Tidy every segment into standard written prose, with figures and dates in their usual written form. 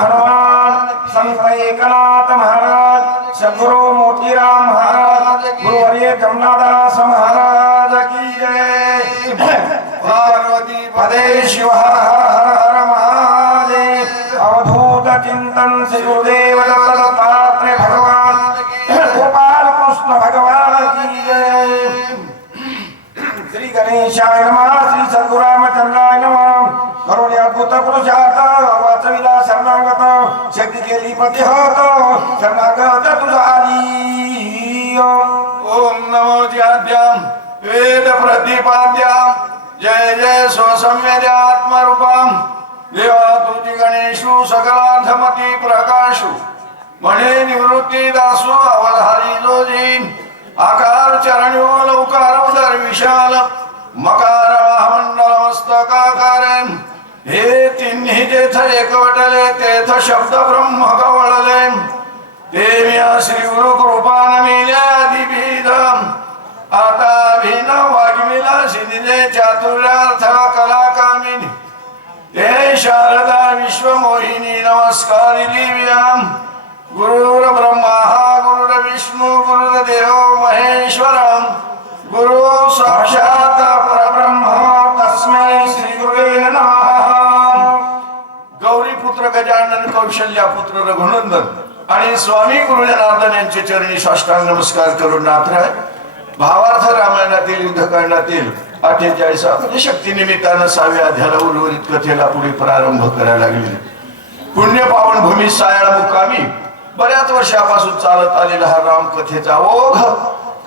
हनुमान संत एकनाथ महाराज सद्गुरु मोतीराम महाराज गुरुवर्य जमनादास महाराज की जय। पार्वती पदे शिव हर हर महादेव। अवधूत चिंतन श्री गुरुदेव दत्तात्रेय भगवान गोपाल कृष्ण भगवान की जय। श्री गणेशाय नमः। श्री सद्गुरामचंद्राय नमः। करुणे अद्भुत पुरुषार्थ वाचविला शरणागत शक्ती केली प्रतिहत शरणागत तुझा आली। ओम नमो ज्ञाद्याम वेद प्रतिपाद्याम जय जय स्वसंवेद्यात्मरूपाम देवा तुझी गणेशु सकलार्थमती प्रकाशु म्हणे निवृत्ती दासु अवधारी जोजी आकार चरणो लौकार उदर विशाल मकार मंडल मस्तकाकार हे तिन्ही तेथ एकवटले तेथ शब्द ब्रह्म कवळले ते म्या श्री गुरु कृपान मिल्या दिभिद आता भिन वाग्मिला सिंधे चातुर्यार्थ कला कामिनी ते शारदा विश्वमोहिनी नमस्कारी दिव्याम गुरुर ब्रह्मा गुरुर्विष्णु गुरुर्देव महेश्वरम गुरु साक्षात परब्रह्म तस्मै श्री गुरुवे नमः। गौरी पुत्र गजानन कौशल्या पुत्र रघुनंदन आणि स्वामी गुरु जनार्दन यांचे चरणी साष्टांग नमस्कार करून नाथराय भावार्थ रामायणातील युद्धकांडातील 48 म्हणजे शक्ती निमित्तानं 6व्या अध्यायाला उर्वरित कथेला पुढे प्रारंभ करायला लागले। पुण्य पावन भूमी सायाळ मुक्कामी बऱ्याच वर्षापासून चालत आलेला हा राम कथेचा ओघ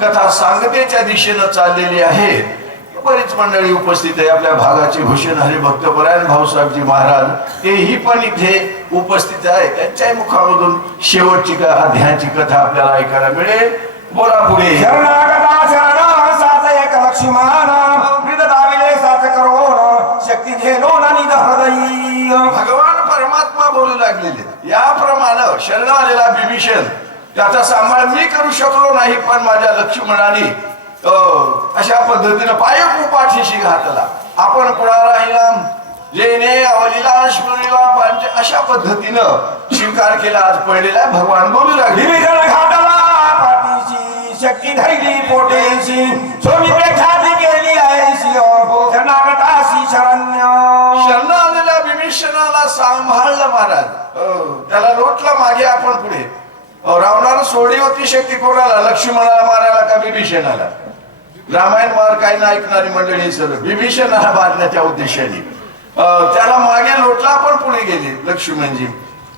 कथा सांगतेच्या दिशेनं चाललेली आहे। बरीच मंडळी उपस्थित आहे। आपल्या भागाचे भूषण हरिभक्तपरायण भाऊसाहेबजी महाराज तेही पण इथे उपस्थित आहे। त्यांच्याही मुखामधून शेवटची अध्यायाची कथा आपल्याला ऐकायला मिळेल। बोला पुढे। शरणागता शरण साच एक लक्ष्मण विद दाविले साच करोन शक्ती घेलो ना निज हृदयी। भगवान परमात्मा बोलू लागलेले याप्रमाणे शरण आलेला बिभीषण त्याचा सांभाळ मी करू शकलो नाही पण माझ्या लक्ष्मणाने अशा पद्धतीने पायक उपाठीशी घातला। आपण पुढा राहिला जेने अवलीला अश्वरीला पांच अशा पद्धतीनं स्वीकार केला। आज पडलेला भगवान बोलू लागले विभीषण घातला पाठीशी शक्ती धैली पोटेशी सोनीपेक्षा ती केली ऐशी शरणागताशी शरण्य। शरण आलेल्या बिभीषणाला सांभाळलं महाराज त्याला लोटला मागे आपण पुढे रावणाला सोडी होती शक्ती कोणाला लक्ष्मणाला मारायला का बिभीषणाला। रामायण मार काही ना ऐकणारी मंडळी सर बिभीषणाला मारण्याच्या उद्देशाने त्याला मागे लोटला आपण पुढे गेले लक्ष्मणजी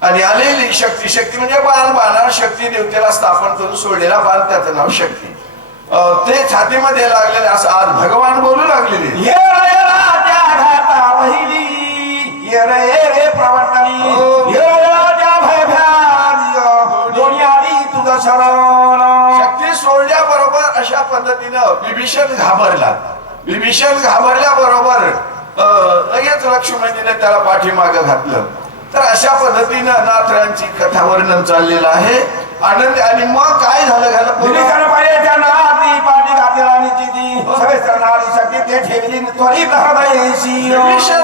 आणि आलेली शक्ती म्हणजे बाण शक्ती देवतेला स्थापन करून सोडलेला बाण त्याचं नाव शक्ती ते छातीमध्ये लागलेले असं आज भगवान बोलू लागलेले शक्ती सोडल्या बरोबर अशा पद्धतीनं विभीषण घाबरल्या बरोबर लगेच लक्ष्मणजीने त्याला पाठीमागे घातलं। तर अशा पद्धतीनं नाथरांची कथा वर्णन चाललेलं आहे आनंद। आणि मग काय झालं विभीषण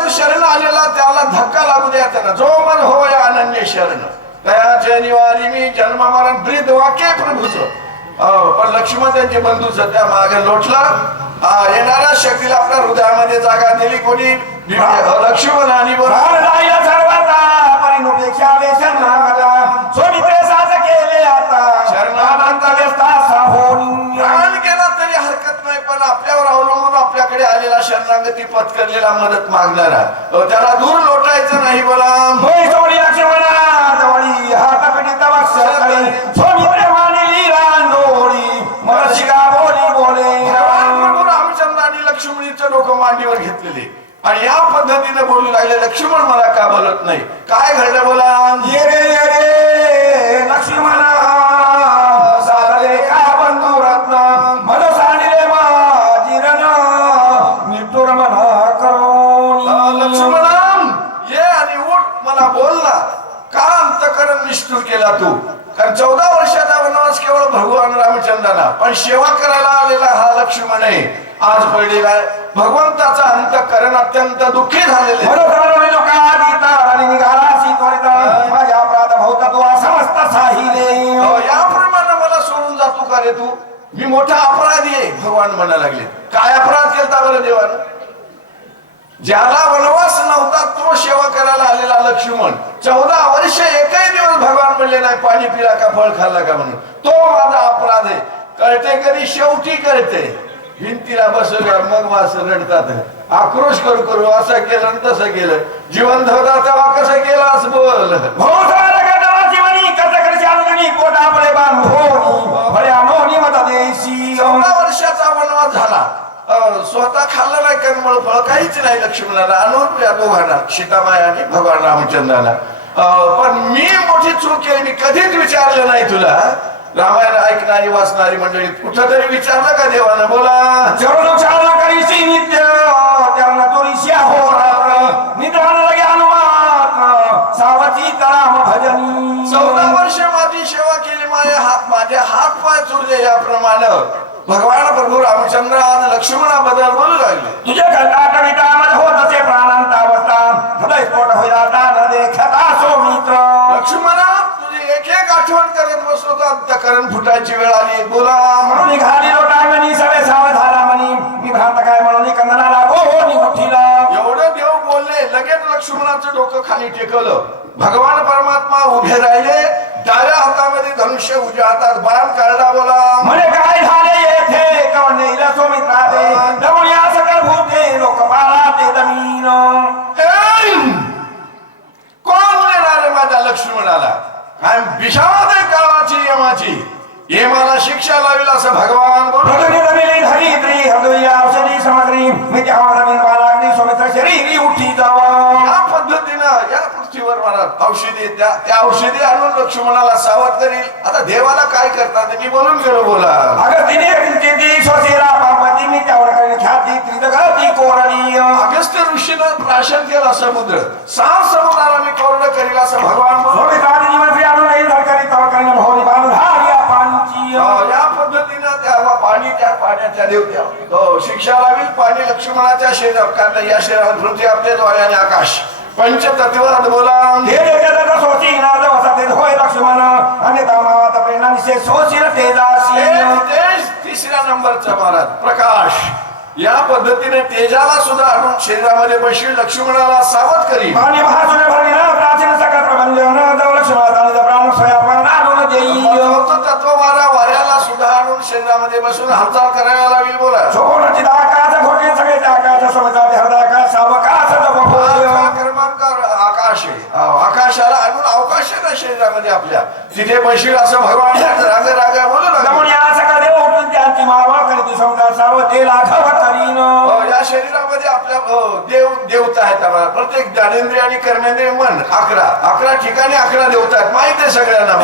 शरण आलेला त्याला धक्का लागू द्यायचा जो मन होय अनन्य शरण दयाचे निवारी मी जन्म मरण ब्रीद वाक्य प्रभूच। पण लक्ष्मण त्यांचे बंधूच त्या मागे लोटला येणाऱ्या शक्तीला आपल्या हृदयामध्ये जागा दिली कोणी लक्ष्मण आणि प्राण गेला तरी हरकत नाही पण आपल्यावर अवलंबून आपल्याकडे आलेला शरणागती पत्करलेला मदत मागणारा त्याला दूर लोटायचं नाही। बोला रामचंद्रांनी लक्ष्मणीचं डोकं मांडीवर घेतलेले आणि या पद्धतीने बोलू लागले लक्ष्मण मला का बोलत नाही काय घडलं बोला। ये रे लक्ष्मण साधले का बंधू रत्न मन सांडिले माझिरण निटूर मना करून। लक्ष्मण ये आणि उठ मला बोलला का अंतकरण निष्ठुर केला तू कारण 14 वर्षाचा वनवास केवळ भगवान रामचंद्रांना पण सेवा करायला आलेला हा लक्ष्मण आहे आज पडलेला आहे। भगवंताचा अंतकरण अत्यंत दुःखी झालेले रे तू? मी मोठा अपराधी आहे भगवान म्हणायला लागले. काय अपराध केलता बरं देवानं? ज्याला वनवास नव्हता तो सेवा करायला आलेला लक्ष्मण 14 वर्ष एकही दिवस भगवान म्हणले नाही पाणी पिला का फळ खाल्ला का म्हणून. तो माझा अपराध आहे. कळते कधी शेवटी कळते. भिंतीला बसवल्यावर मग वास रडतात. आक्रोश करू करू असं केलं आणि तसं केलं. जिवंत होता तेव्हा कसं केलं असं बोल. देशी 14 वर्षाचा वनवास झाला. स्वतः खाल्लं नाही कर्मळ फळ काहीच नाही लक्ष्मणाला आणून या दोघांना सीतामाई आणि भगवान रामचंद्राला. पण मी मोठी चूक केली. मी कधीच विचारलं नाही तुला. रामायण ऐकणारी वाचणारी मंडळी कुठं तरी विचारलं का देवानं? बोला. भजनी 14 वर्ष माझी सेवा केली. माझे हात पाय चुरले. याप्रमाणे भगवान प्रभू रामचंद्र आज लक्ष्मणाबद्दल बोलू लागले. तुझ्या कवितामध्ये होत असे प्राणांत अवस्था हृदय स्फोट होईला दान देखता सो मित्र. लक्ष्मणा तुझी एक एक आठवण करत बसलो तर अंतःकरण फुटायची वेळ आली. बोला. म्हणून घाली लोटांगणी सवे सावधारा म्हणी मी भ्रांत काय म्हणून कंदनाला गोनी उठिला. एवढं देव बोलले लगेच लक्ष्मणाचं डोकं खाली टेकवलं. भगवान परमात्मा उभे राहिले. डाव्या हातामध्ये धनुष्य उजव्या हातात बाण काढला. बोला. म्हणे काय झाले येथे कवनेला सोमित्रा दे दमुनिया सकल भूते लोकपाला ते जमीन. कोण देणार माझ्या लक्ष्मणाला? काय बिशावत आहे काळाची यमाची. यमाला शिक्षा लावेल असं भगवान हृदय जमिली धरित्री हृदय औषधी सामग्री मी त्या जमीन बालाग्नी सोमित्र शरीरी उठी जावा. या पद्धतीनं या पृथ्वीवर मला औषधी त्या औषधी आणून लक्ष्मणाला सावध करील. आता देवाला काय करतात मी बोलून गेलो. बोला. मी त्यावर ख्याती त्रिजगाती कोरडी. अगस्त्य ऋषीनं प्राशन केला समुद्र. 6 समुद्राला मी कोरडं करील असं भगवान या पद्धतीनं त्या पाणी त्या पाण्याच्या देवत्या शिक्षा लावेल. पाणी लक्ष्मणाच्या शरीरात कारण या शरीरात पृथ्वी आपल्या द्वारे आणि आकाश पंचतत्वात. बोला. तिसऱ्या नंबरचा महाराज प्रकाश. या पद्धतीने तेजाला सुद्धा आणून शरीरामध्ये बशील लक्ष्मणाला सावध करी. तत्व वाऱ्याला सुद्धा आणून शरीरामध्ये बसून हालचाल करायला लावेल. बोला. क्रमांक आकाश आहे. आकाशाला आणून अवकाशाला शरीरामध्ये आपल्या तिथे बशील असं भगवान राग राग बोलू लागले. या शरीरामध्ये आपल्या देवता आहेत. आम्हाला प्रत्येक ज्ञानेंद्रिय आणि कर्मेंद्रिय मन 11 ठिकाणी 11 देवता आहेत. माहिती आहे सगळ्यांना.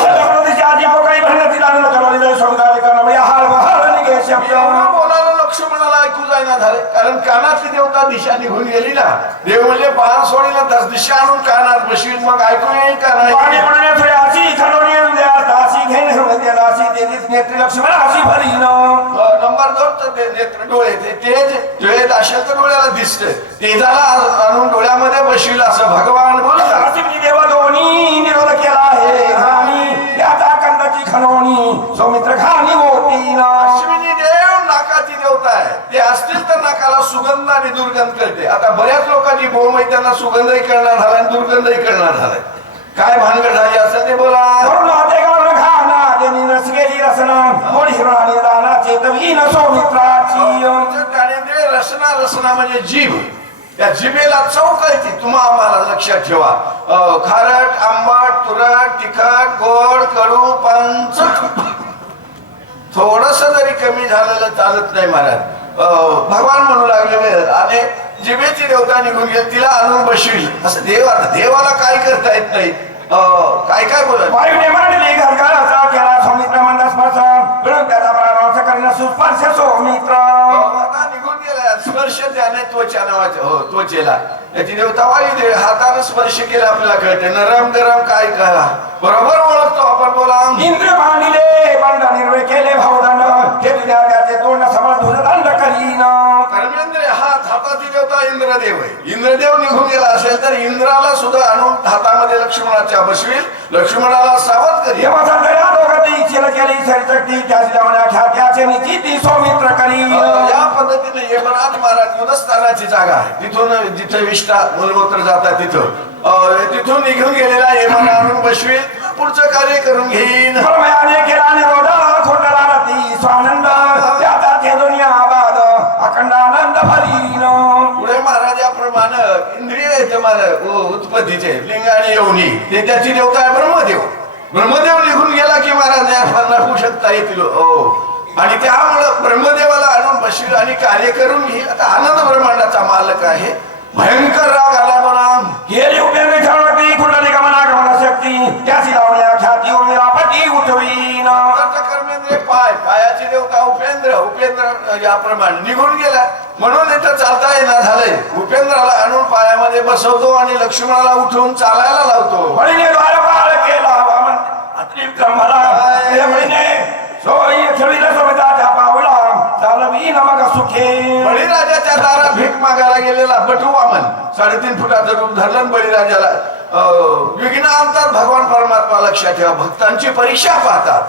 बोलायला लक्ष्मणाला ऐकू जायना झाले कारण कानातली देवता दिशा निघून गेली ना. देव म्हणजे बाण सोडीला 10 दिशा आणून कानात बशील मग ऐकू येईल का नाही. नंबर 2 नेत्र डोळे. तेज असेल तर डोळ्याला दिसते. तेजाला आणून डोळ्यामध्ये बशील असं भगवान बोलतात. देव दोन्ही निरोध केला आहे याचा कंदाची खनवणी सौमित्र खानी मोठी. अश्विनी देव नाकाची देवता आहे. ते असतील तर नाकाला सुगंध आणि दुर्गंध करते. आता बऱ्याच लोकांची बोंब आहे त्यांना सुगंधही करणार झाला आणि दुर्गंधही करणार झालाय. काय भानगड झाली असं ते बोला. रसना म्हणजे जीभ. त्या जिभेला चौक आहे ती तुम्हा आम्हाला लक्षात ठेवा. खारट आंबट तुरट तिखट गोड कडू पंच थोडस जरी कमी झालेलं चालत नाही महाराज. भगवान म्हणू लागले आणि जिभेची देवता निघून गेली तिला आणून बसवील असं देव. आता देवाला काय करता येत नाही. काय काय बोलत वायूने मांडली घरघराचा केला सौमित्र मंद स्पर्श मिळून त्याचा प्रारंभ करणं सुस्पर्श सौमित्र. आता निघून गेला स्पर्श त्याने त्वचा नावाच्या त्वचेला याची देवता वायू दे. हाताने स्पर्श केला आपल्याला कळते नरम गरम काय करा बरोबर ओळखतो आपण. बोला. इंद्र मांडिले बंड निर्वय केले भावदंड हे त्याचे तोंड समज दंड करीन. कर्मेंद्रिय हात हाताची देवता इंद्रदेव आहे. इंद्रदेव निघून गेला असेल तर इंद्राला सुद्धा आणून हातामध्ये लक्ष्मणाच्या बसवील, लक्ष्मणाला सावध करी. देवाचा दया दोघती चिल केली सरिचक्ती त्याची लावण्या ख्यात्याचे निचिती सौमित्र करी. या पद्धतीने यमराज महाराज युद्धस्थानाची जागा आहे, तिथून जिथे विष्ठा मूलमूत्र जातात तिथून निघून गेलेला यमन आणून बसवील, पुढचं कार्य करून घेईन. परमयाने केला निरोध खोंडला रती स्वानंद त्याचा ते दुनिया आबाद अखंड आनंद भरीन. पुढे महाराजाप्रमाणे इंद्रिय आहेत तुम्हाला उत्पत्तीचे लिंग आणि योनी, ते त्याची देवता आहे ब्रह्मदेव. ब्रह्मदेव निघून गेला की महाराज या फळांना होऊ शकता येतील. आणि त्यामुळं ब्रह्मदेवाला आणून बसवील आणि कार्य करून घे. आता आनंद ब्रह्मांडाचा मालक आहे. भयंकर राग आला म्हणा, गेली उपयोग ठेवती कुंडली गमना गमना शक्ती त्याची लावण्या ख्याती उर्मिलापती उठवीन. कर्मेंद्रिय पाय, पायाची देवता उपेंद्र, उपेंद्र याप्रमाणे निघून गेला म्हणून इथं चालता येणार झालंय. उपेंद्राला आणून पायामध्ये बसवतो आणि लक्ष्मणाला उठवून चालायला लावतो. बळीने द्वारपाल केला वामन अत्रिविक्रमला हे बळीने सोयी खेळीला समिताच्या पावला चालवी नमक सुखे. बळीराजाच्या दारात भीक मागायला गेलेला बटू वामन 3.5 फुटाचं रूप धरलं आणि बळीराजाला विघ्न आणतात भगवान परमात्मा. लक्षात ठेवा, भक्तांची परीक्षा पाहतात.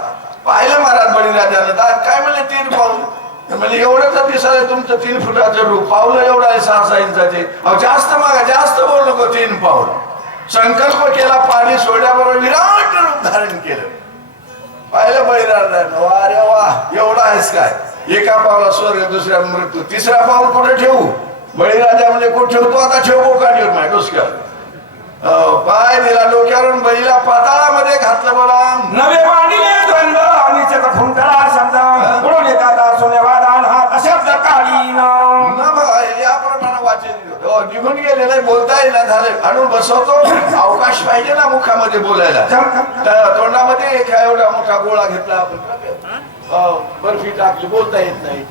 पाहिलं महाराज बळीराजानं दार काय म्हणले 3 पाऊल म्हणजे एवढंच दिसायला तुमचं 3 फुटाचं रूप, पावलं एवढं आहे 6 इंचाचे. जास्त मागा, जास्त बोल नको. 3 पाऊल संकल्प केला, पाणी सोडल्याबरोबर विराट रूप धारण केलं. पाहिलं बळीराजानं, वा रे वा एवढा आहेस काय. एका पावला स्वर्ग, दुसऱ्या मृत्यू, तिसरा पाऊल कुठे ठेवू. बळीराजा म्हणजे कुठे ठेवतो आता, ठेव बोकांडीवर माय डोसक्यावर. पाय दिला डोक्यावरून, बळीला पाताळामध्ये घातलं. बोला नवे मांडिले द्वंद्व निश्चित खुंटला शब्द म्हणून येतात सोनेवादान हा शब्द कालीन. याप्रमाणे वाचन निघून गेलेलं बोलता येईना झालं. आणून बसवतो, अवकाश पाहिजे ना मुखामध्ये बोलायला. तोंडामध्ये एक एवढा मोठा गोळा घेतला आपण, बर्फी टाकली, बोलता येत नाही.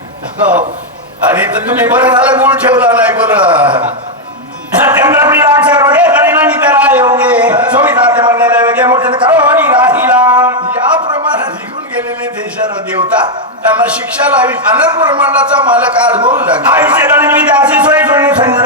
आणि तर तुम्ही बरं झालं गोळ ठेवला नाही. बरं चंद्रप्रिया अक्षर वगे तरी नाही त्याला योगे सोमिताचे म्हणलेले वेगळे मोठे करोनी राहिला. याप्रमाणे निघून गेलेले देशाला देवता त्यांना शिक्षा लावी. अनंत ब्रह्मांडाचा मालक आज बोलू लागला. आयुष्य दळणी अशी सोयी सोयी संजय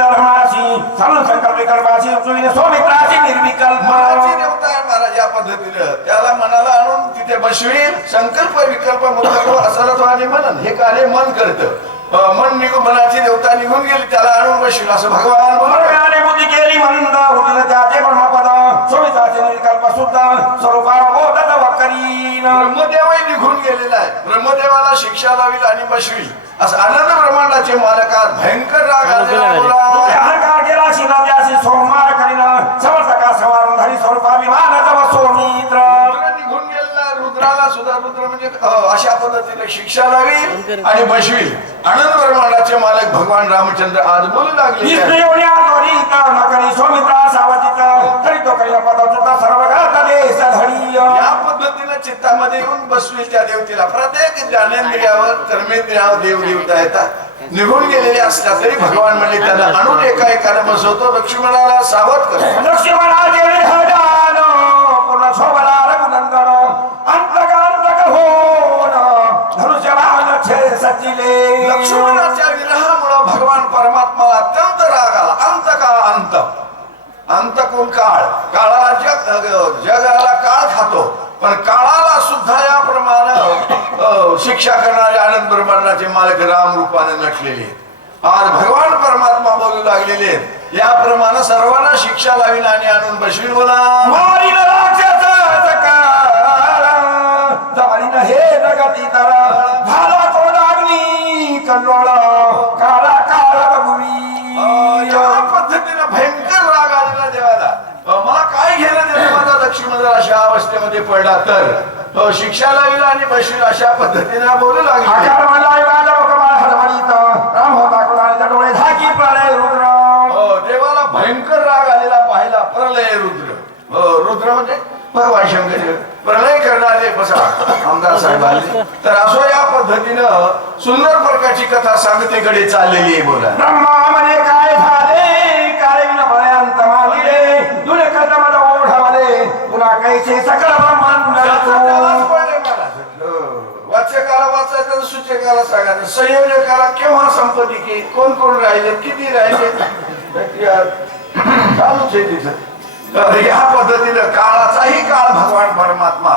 चालून संकल्प विकल्पाची उचलून सोमित्राची निर्विकल्प देवता आहे महाराज. या पद्धतीनं त्याला मनाला आणून तिथे बसवील. संकल्प विकल्प मुख्यत्व असलत्व आणि मनन हे कार्य मन करतं. मन निघून मनाची देवता निघून गेली, त्याला आणून बसवील असं भगवान बोलले. बुद्धी केली मंद उठलं त्याचे ब्रह्मपद सोमित्राचे निर्विकल्प सुद्धा स्वरूपाला बोधत वकरीन. ब्रह्मदेवही निघून गेलेला आहे. ब्रह्मदेवाला शिक्षा लावील आणि बसवील असं आनंद ब्रह्मांडाचे मालकात भयंकर राग आलेला. अहंकार केला शिना त्याशी सोमवार करीन समर्थका सवारून धरी स्वरूपाभिमानाचा सोमित्र. निघून गेलेला रुद्राला सुद्धा रुद्र म्हणजे अशा पद्धतीने शिक्षा लावी आणि बसवील. आनंद ब्रह्मांडाचे मालक भगवान रामचंद्र आज बोलू लागले. या पद्धतीने चित्तामध्ये येऊन बसवील त्या देवतेला. प्रत्येक ज्ञानेंद्रियावर कर्मेंद्रियावर देव देवता येतात. निघून गेलेले असतात तरी भगवान म्हणजे त्यांना आणून एका एकाने बसवतो. लक्ष्मणाला सावध करतो. लक्ष्मणाच्या विरहामुळे भगवान परमात्माला अत्यंत राग आला. अंत का अंत, अंत कोण काळ. काळा जगाला काळ खातो, पण काळाला सुद्धा याप्रमाणे शिक्षा करणारे आनंद ब्रह्मांडाचे मालक राम रूपाने नटलेले. आज भगवान परमात्मा बोलू लागलेले. याप्रमाणे सर्वांना शिक्षा लावीन आणि आणून बसवील. बोला हे जगती तर झाला तो लागणी कल्लोळ काळा काळा भूमी. या पद्धतीने भयंकर राग आलेला देवाला. मला काय घेणं देणं माझा लक्ष्मण जर अशा अवस्थेमध्ये पडला तर शिक्षा लावील आणि बसवील अशा पद्धतीने बोलू लागले. राम होता कुणाच्या डोळे झाकी प्रलय रुद्र. देवाला भयंकर राग आलेला पाहिला. प्रलय रुद्र, रुद्र म्हणजे भगवान शंकर प्रलय करणारे बसा आमदार साहेब आले. तर असो या पद्धतीनं सुंदर प्रकारची कथा सांगतेकडे चाललेली आहे. बोला ब्रह्मा म्हणे काय झाले काय विना पर्यंत मागिले तुले कदमाला ओढावले पुन्हा कैसे सकल ब्रह्मांड. वाचकाला वाचायचं तर सूचकाला सांगायचं, संयोजकाला केव्हा संपत्ती की कोण कोण राहिले किती राहिले चालूच आहे तिथं. तर ह्या पद्धतीनं काळाचाही काळ भगवान परमात्मा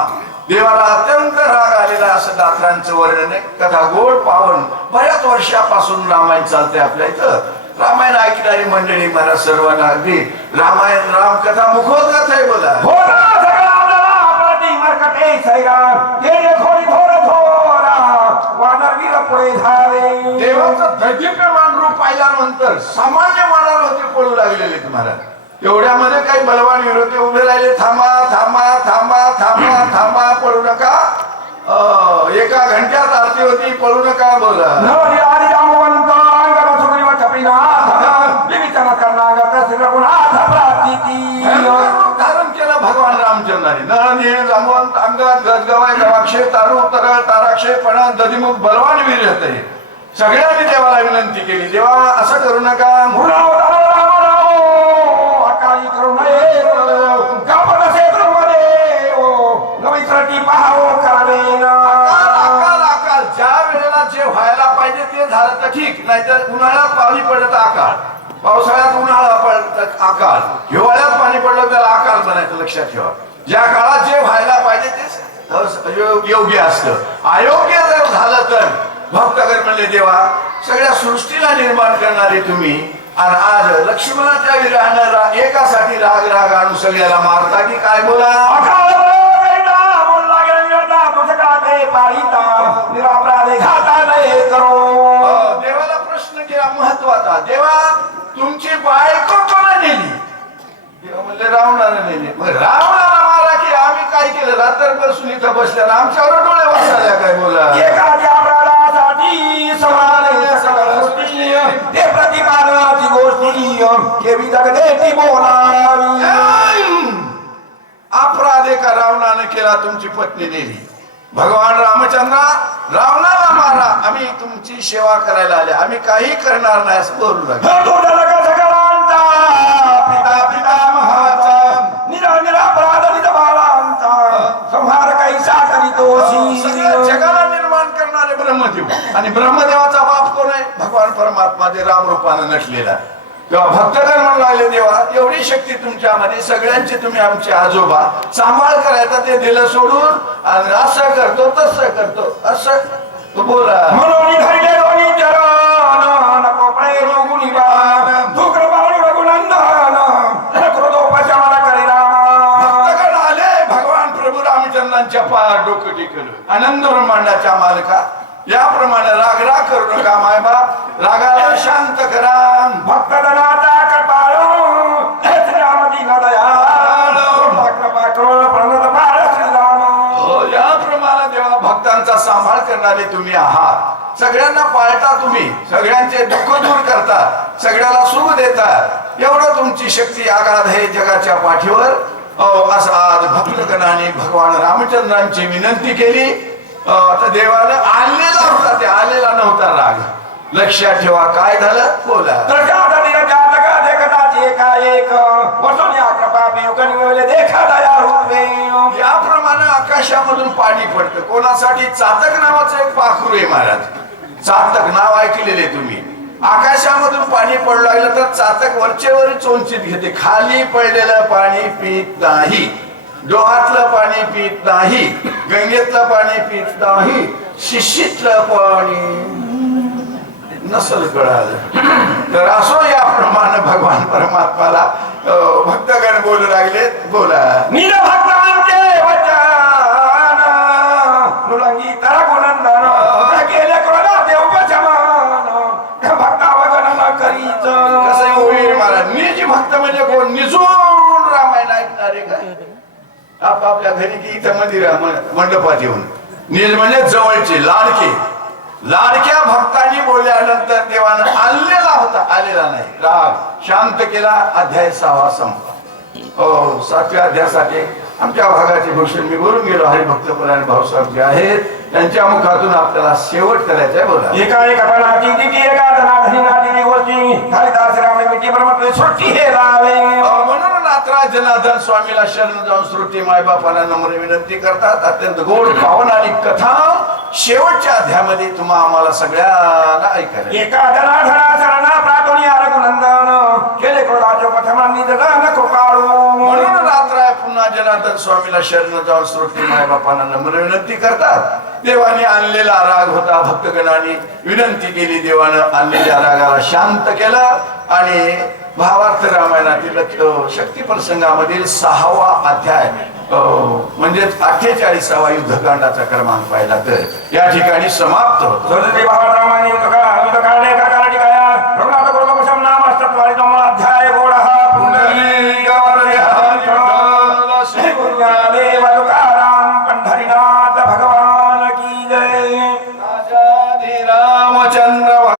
देवाला अत्यंत राग आलेला असं दाखरांचं वर्णन आहे. कथा गोड पावन बऱ्याच वर्षापासून रामायण चालते आपल्या इथं. रामायण ऐकणारी मंडळी मला सर्वांना अगदी रामायण रामकथा मुखोद्गत आहे बोला. हो ना, सगळा आपल्याला आपला मरकटे सैराम ते खोरी थोर थोरा वानरवीर पुढे धावे. देवाचं दैदिप्यमान रूप पाहिल्यानंतर सामान्य मानाला होते पळू लागलेले तुम्हाला. एवढ्यामध्ये काही बलवान विरोधी उभे राहिले, थांबा थांबा थांबा थांबा थांबा पळू नका. एका घंट्यात आरती होती, पळू नका बोला. नवरी आदी जामवंत अंगाला सुग्रीव छपरीनाथ विविचन करणागत श्रीरघुनाथ प्रातिती धारण केलं भगवान रामचंद्राने. नळ जामवंत अंगात गजगवाय गवाक्षे तारू तरळ ताराक्षे पण दधिमुख बलवान वीर होते. सगळ्यांनी देवाला विनंती केली, देवा असं करू नका. अकाली करू नये गावनसे ब्रह्मदेव नवीसाठी पाहावो करावेना. अकाल अकाल ज्या वेळेला जे व्हायला पाहिजे ते झालं तर ठीक, नाहीतर उन्हाळ्यात पाणी पडलं तर अकाल, पावसाळ्यात उन्हाळा पडलं तर अकाल, हिवाळ्यात पाणी पडलं त्याला अकाल बनायचं. लक्षात ठेवा, ज्या काळात जे व्हायला पाहिजे ते योग्य असतं. अयोग्य जर झालं तर भक्तगण म्हणले, देवा सगळ्या सृष्टीला निर्माण करणारे तुम्ही आणि आज लक्ष्मणाच्या विरहानं एकासाठी राग राग आणून सगळ्याला मारता की काय बोला. देवाला प्रश्न केला महत्वाचा, देवा तुमची बायको कोणा नेली? देवा म्हणले रावणानं नेली. मग रावणाला मारा की आम्ही काय केलं? रात्रभर बसून इथं बसल्या आमच्यावर डोळे वाचल्या काय बोला. ते प्रतिपादनाची गोष्टी केवी जगदेची बोलावी. अपराध एका रावणानं केला, तुमची पत्नी नेली. भगवान रामचंद्र रावणाला मारा, आम्ही तुमची सेवा करायला आले, आम्ही काही करणार नाही असं बोलू लागले. पिता पितामहाचा निरापराध निजबालांचा संहार कैसा करीतोसी. सगळ्या जगाला निर्माण करणारे ब्रह्मदेव, आणि ब्रह्मदेवाचा बाप कोण आहे? भगवान परमात्मा ते राम रूपानं नटलेला. तेव्हा भक्तगण म्हणू लागले, देवा एवढी शक्ती तुमच्यामध्ये, सगळ्यांचे तुम्ही आमचे आजोबा, सांभाळ करायचा ते दिलं सोडून आणि असं करतो तसं करतो असं बोला. म्हणून धरले दोन्ही चरण नको प्रेम गुणीवान दुग्र बाळू रघुनंदन क्रोधोपशमन करी राम. भक्तगण आले, भगवान प्रभू रामचंद्रांच्या पायावर डोकं टेकलं. आनंद ब्रह्मांडाच्या मालका, याप्रमाणे राग राग करू नका मायबाप, रागाला शांत करा. भक्तजनाचा कृपाळू श्रीराम दीन दयाळू कृपा करून प्रणत पार श्रीराम. याप्रमाणे देवा भक्तांचा सांभाळ करणारे तुम्ही आहात. सगळ्यांना पाळता तुम्ही, सगळ्यांचे दुःख दूर करता, सगळ्याला सुख देता. एवढं तुमची शक्ती आगाध आहे जगाच्या पाठीवर. असं आज भक्तगणाने भगवान रामचंद्रांची विनंती केली. तर देवाला आलेला होता, ते आलेला नव्हता राग. लक्षात ठेवा, काय झालं बोला. याप्रमाणे आकाशामधून पाणी पडतं. कोणासाठी? चातक नावाचं एक पाखरू आहे महाराज. चातक नाव ऐकलेले तुम्ही. आकाशामधून पाणी पडू लागलं तर चातक वरचेवर चोंचीत घेते. खाली पडलेलं पाणी पित नाही, डोहातलं पाणी पित नाही, गंगेतलं पाणी पित नाही, शिशीतलं पाणी नसल कळालं तर असो. याप्रमाणे भगवान परमात्माला भक्तगण बोलू लागले, बोला. नील भक्तांचे वचन नुलंगी तर गुणंदन केले क्रोधाचे उपशमन भक्तावगणन करीत. कसं होईल महाराज? निज भक्त म्हणजे कोण? निजून रामायण ऐकणारे काय? आपापल्या घरी की इथं मंदिर मंडपात येऊन. निज म्हणजे जवळचे, लाडके. लाडक्या भक्तांनी बोलल्यानंतर देवानं आलेला होता, आलेला नाही. राग शांत केला. अध्याय 6 संपला. 7व्या अध्यायासाठी आमच्या भागाचे भूषण मी बोलून गेलो. हरिभक्त परायण भाऊसाहेब जे आहेत त्यांच्या मुखातून आपल्याला शेवट करायचा आहे. बोला. एका एका पणाची दिटी एका धनाधनी नाटी गोष्टी हरिदास राम मिठी परमात्मे सृष्टी हे रावे. म्हणून नाथराज जनार्दन स्वामीला शरण जाऊन श्रुती मायबापांना नम्र विनंती करतात. अत्यंत गोड पावन आणि कथा शेवटच्या अध्यायामध्ये तुम्हा आम्हाला सगळ्याला ऐकायला एका धनाधना चरणा प्रातोनी रघुनंदन केले क्रोधाचे पथमांनी जगन कृपाळू म्हणून रात्र पुन्हा जनार्दन स्वामीला शरण जाऊन श्रोते माय बापांना नम्र विनंती करतात. देवाने आणलेला राग होता. भक्तगणाने विनंती केली. देवानं आणलेल्या रागाला शांत केलं आणि भावार्थ रामायणातील शक्ती प्रसंगामधील 6वा अध्याय म्हणजेच 48वा युद्धकांडाचा क्रमांक पाहिला तर या ठिकाणी समाप्त होतो. रामायण युद्धकांड